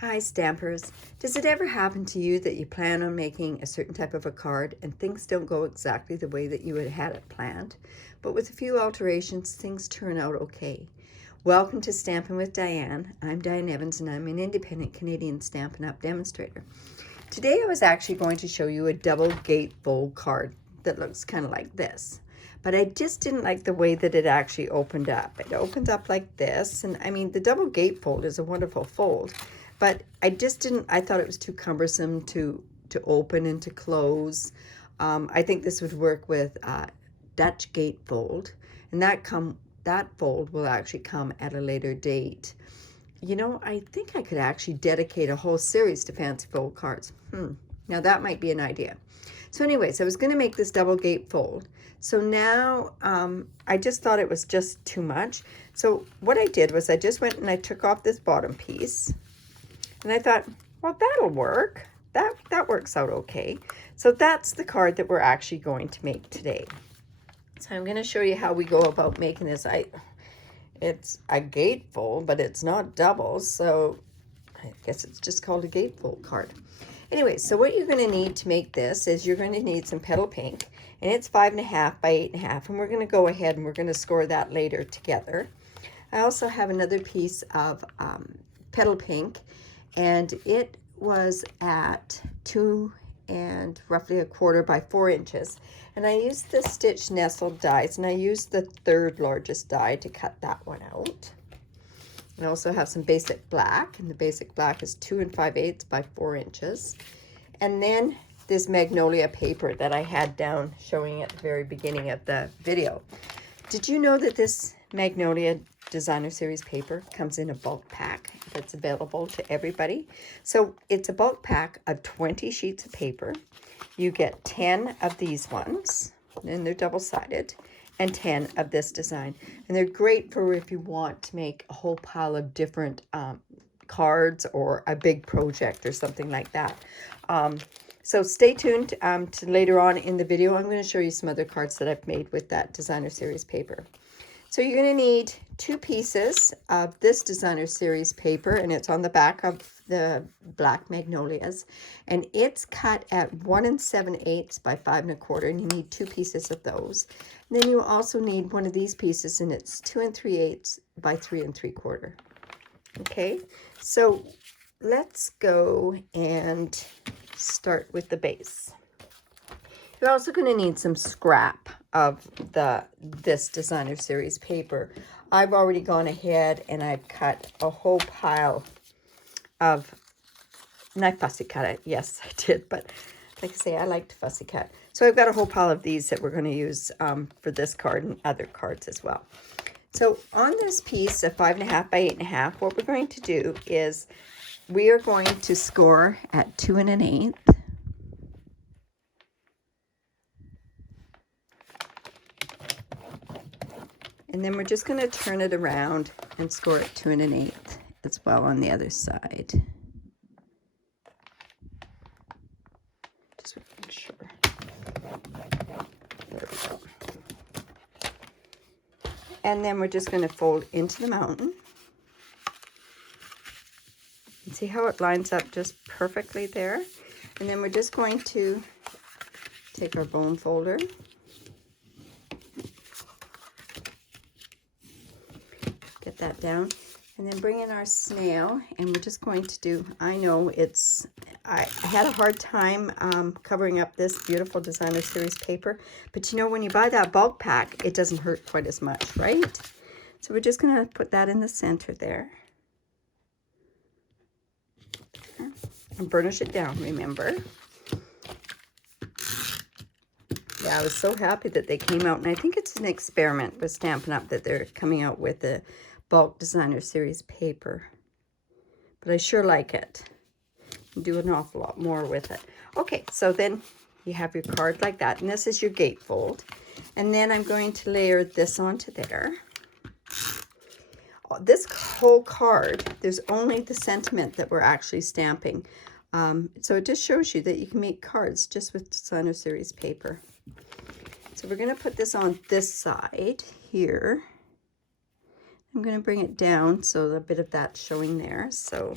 Hi Stampers. Does it ever happen to you that you plan on making a certain type of a card and things don't go exactly the way that you had had it planned? But with a few alterations, things turn out okay. Welcome to Stampin' with Diane. I'm Diane Evans and I'm an independent Canadian Stampin' Up Demonstrator. Today I was actually going to show you a double gatefold card that looks kind of like this. But I just didn't like the way that it actually opened up. It opens up like this, and I mean the double gatefold is a wonderful fold. But I just didn't, I thought it was too cumbersome to open and to close. I think this would work with Dutch gatefold, and that fold will actually come at a later date. You know, I think I could actually dedicate a whole series to fancy fold cards. Now that might be an idea. So anyways, I was going to make this double gatefold. So now I just thought it was just too much. So what I did was I just went and I took off this bottom piece. And I thought, well, that'll work. That works out okay. So that's the card that we're actually going to make today. So I'm going to show you how we go about making this. It's a gatefold, but it's not double, so I guess it's just called a gatefold card. Anyway, so what you're going to need to make this is you're going to need some petal pink, and it's 5.5 by 8.5, and we're going to go ahead and we're going to score that later together. I also have another piece of petal pink, and it was at 2 and roughly 1/4 by 4 inches. And I used the stitch nestled dies, and I used the 3rd largest die to cut that one out. I also have some basic black, and the basic black is 2 5/8 by 4 inches. And then this Magnolia paper that I had down showing at the very beginning of the video. Did you know that this Magnolia Designer Series paper comes in a bulk pack that's available to everybody? So it's a bulk pack of 20 sheets of paper. You get 10 of these ones, and they're double-sided, and 10 of this design. And they're great for if you want to make a whole pile of different cards or a big project or something like that. So stay tuned to later on in the video. I'm going to show you some other cards that I've made with that Designer Series paper. So you're going to need 2 pieces of this Designer Series paper, and it's on the back of the black Magnolias, and it's cut at 1 7/8 by 5 1/4, and you need 2 pieces of those. And then you also need one of these pieces, and it's 2 3/8 by 3 3/4. Okay, so let's go and start with the base. You're also going to need some scrap of this Designer Series paper. I've already gone ahead and I've cut a whole pile of, and I fussy cut it. Yes, I did, but like I say, I like to fussy cut. So I've got a whole pile of these that we're going to use for this card and other cards as well. So on this piece of 5.5 by 8.5, what we're going to do is we are going to score at 2 1/8. And then we're just going to turn it around and score it 2 1/8 as well on the other side. Just making sure. There we go. And then we're just going to fold into the mountain. And see how it lines up just perfectly there? And then we're just going to take our bone folder. Get that down, and then bring in our snail, and we're just going to do, I know I had a hard time covering up this beautiful Designer Series paper, but you know, when you buy that bulk pack, it doesn't hurt quite as much, right? So we're just going to put that in the center there. And burnish it down, remember. Yeah, I was so happy that they came out, and I think it's an experiment with Stampin' Up that they're coming out with the Bulk Designer Series paper. But I sure like it. You do an awful lot more with it. Okay, so then you have your card like that, and this is your gatefold. And then I'm going to layer this onto there. This whole card, there's only the sentiment that we're actually stamping. So it just shows you that you can make cards just with Designer Series paper. So we're going to put this on this side here. I'm going to bring it down so a bit of that's showing there. So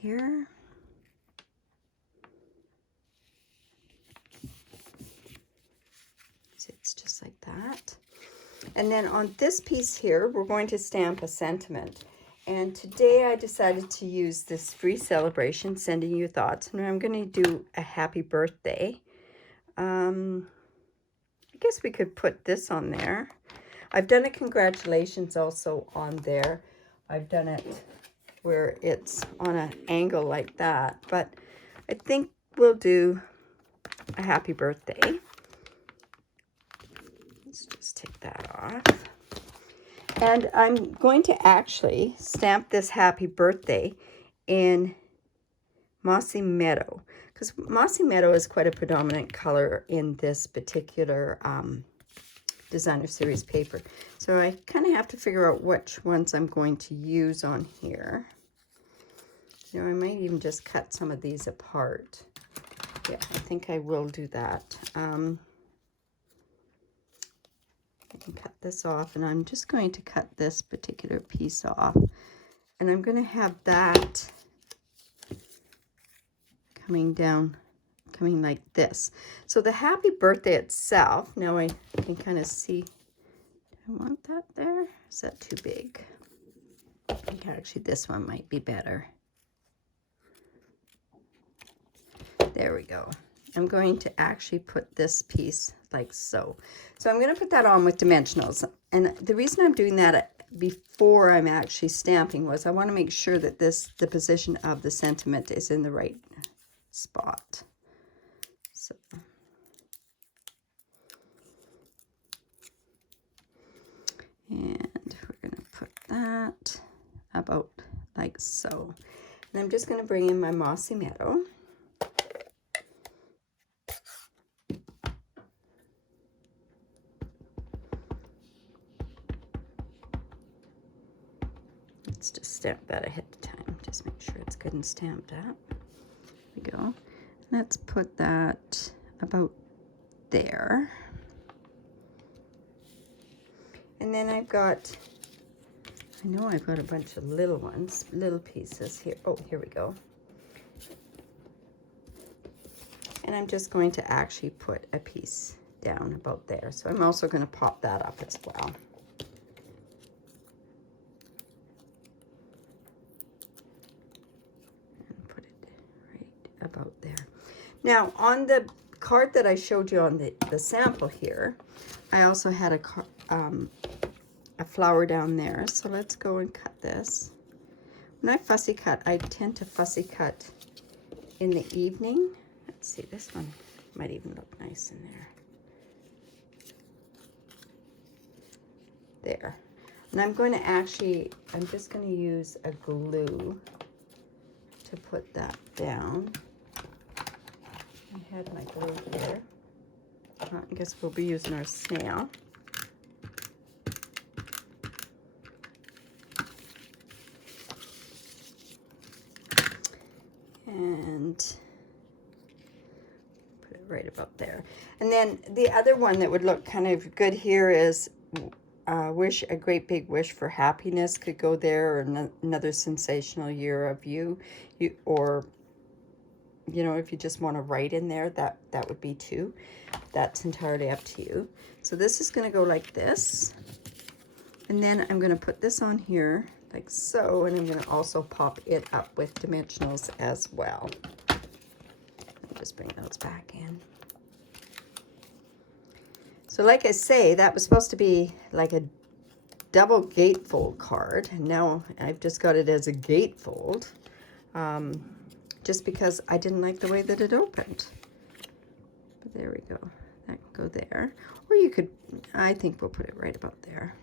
here. So it's just like that. And then on this piece here, we're going to stamp a sentiment. And today I decided to use this free celebration, sending you thoughts. And I'm going to do a happy birthday. I guess we could put this on there. I've done a congratulations also on there. I've done it where it's on an angle like that. But I think we'll do a happy birthday. Let's just take that off. And I'm going to actually stamp this happy birthday in Mossy Meadow, because Mossy Meadow is quite a predominant color in this particular designer series paper. So I kind of have to figure out which ones I'm going to use on here. You know, I might even just cut some of these apart. Yeah, I think I will do that. I can cut this off, and I'm just going to cut this particular piece off, and I'm going to have that coming down, coming like this. So the happy birthday itself, now I can kind of see, do I want that there? Is that too big? I think actually this one might be better. There we go. I'm going to actually put this piece like so. So I'm going to put that on with dimensionals. And the reason I'm doing that before I'm actually stamping was I want to make sure that the position of the sentiment is in the right spot. So. And we're going to put that about like so. And I'm just going to bring in my Mossy Meadow. Let's just stamp that ahead of time. Just make sure it's good and stamped up. There we go. Let's put that about there. And then I've got, I know I've got a bunch of little ones, little pieces here. Oh, here we go. And I'm just going to actually put a piece down about there. So I'm also going to pop that up as well. About there. Now on the card that I showed you on the sample here, I also had a flower down there. So let's go and cut this. When I fussy cut, I tend to fussy cut in the evening. Let's see, this one might even look nice in there. There. And I'm going to actually, I'm just going to use a glue to put that down. I had my glue here. I guess we'll be using our snail. And put it right about there. And then the other one that would look kind of good here is wish a great big wish for happiness could go there, or another sensational year of you, or you know, if you just want to write in there, that would be too. That's entirely up to you. So this is going to go like this. And then I'm going to put this on here like so, and I'm going to also pop it up with dimensionals as well. I'll just bring those back in. So like I say, that was supposed to be like a double gatefold card, and now I've just got it as a gatefold. Just because I didn't like the way that it opened. But there we go. That can go there. Or you could, I think we'll put it right about there.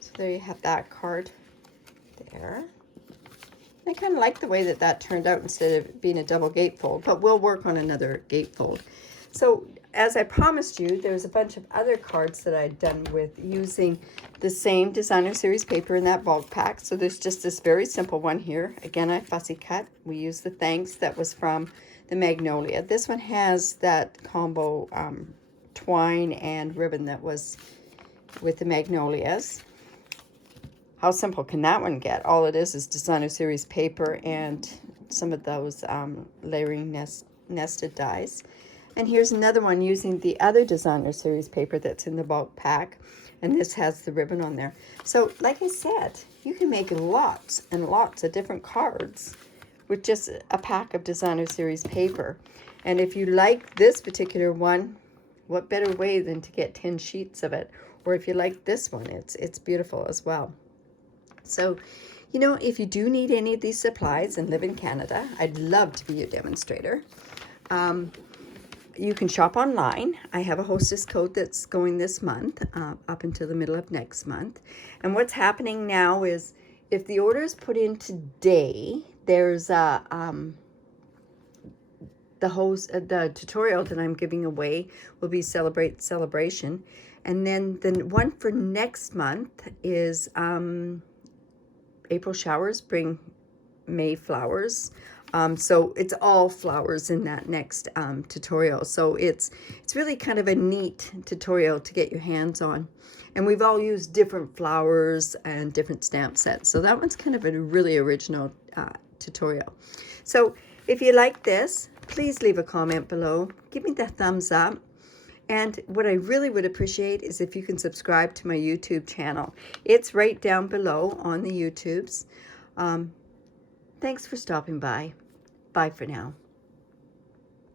So there you have that card there. I kind of like the way that that turned out instead of being a double gatefold, but we'll work on another gatefold. So as I promised you, there's a bunch of other cards that I'd done with using the same designer series paper in that bulk pack. So there's just this very simple one here. Again, I fussy cut. We used the thanks that was from the Magnolia. This one has that combo twine and ribbon that was with the Magnolias. How simple can that one get? All it is designer series paper and some of those layering nested dies. And here's another one using the other designer series paper that's in the bulk pack. And this has the ribbon on there. So like I said, you can make lots and lots of different cards with just a pack of designer series paper. And if you like this particular one, what better way than to get 10 sheets of it? Or if you like this one, it's beautiful as well. So, you know, if you do need any of these supplies and live in Canada, I'd love to be your demonstrator. You can shop online. I have a hostess code that's going this month, up until the middle of next month. And what's happening now is if the order is put in today, there's the tutorial that I'm giving away will be Celebrate Celebration. And then the one for next month is April showers bring May flowers. So it's all flowers in that next tutorial. So it's really kind of a neat tutorial to get your hands on. And we've all used different flowers and different stamp sets. So that one's kind of a really original tutorial. So if you like this, please leave a comment below. Give me the thumbs up. And what I really would appreciate is if you can subscribe to my YouTube channel. It's right down below on the YouTubes. Thanks for stopping by. Bye for now.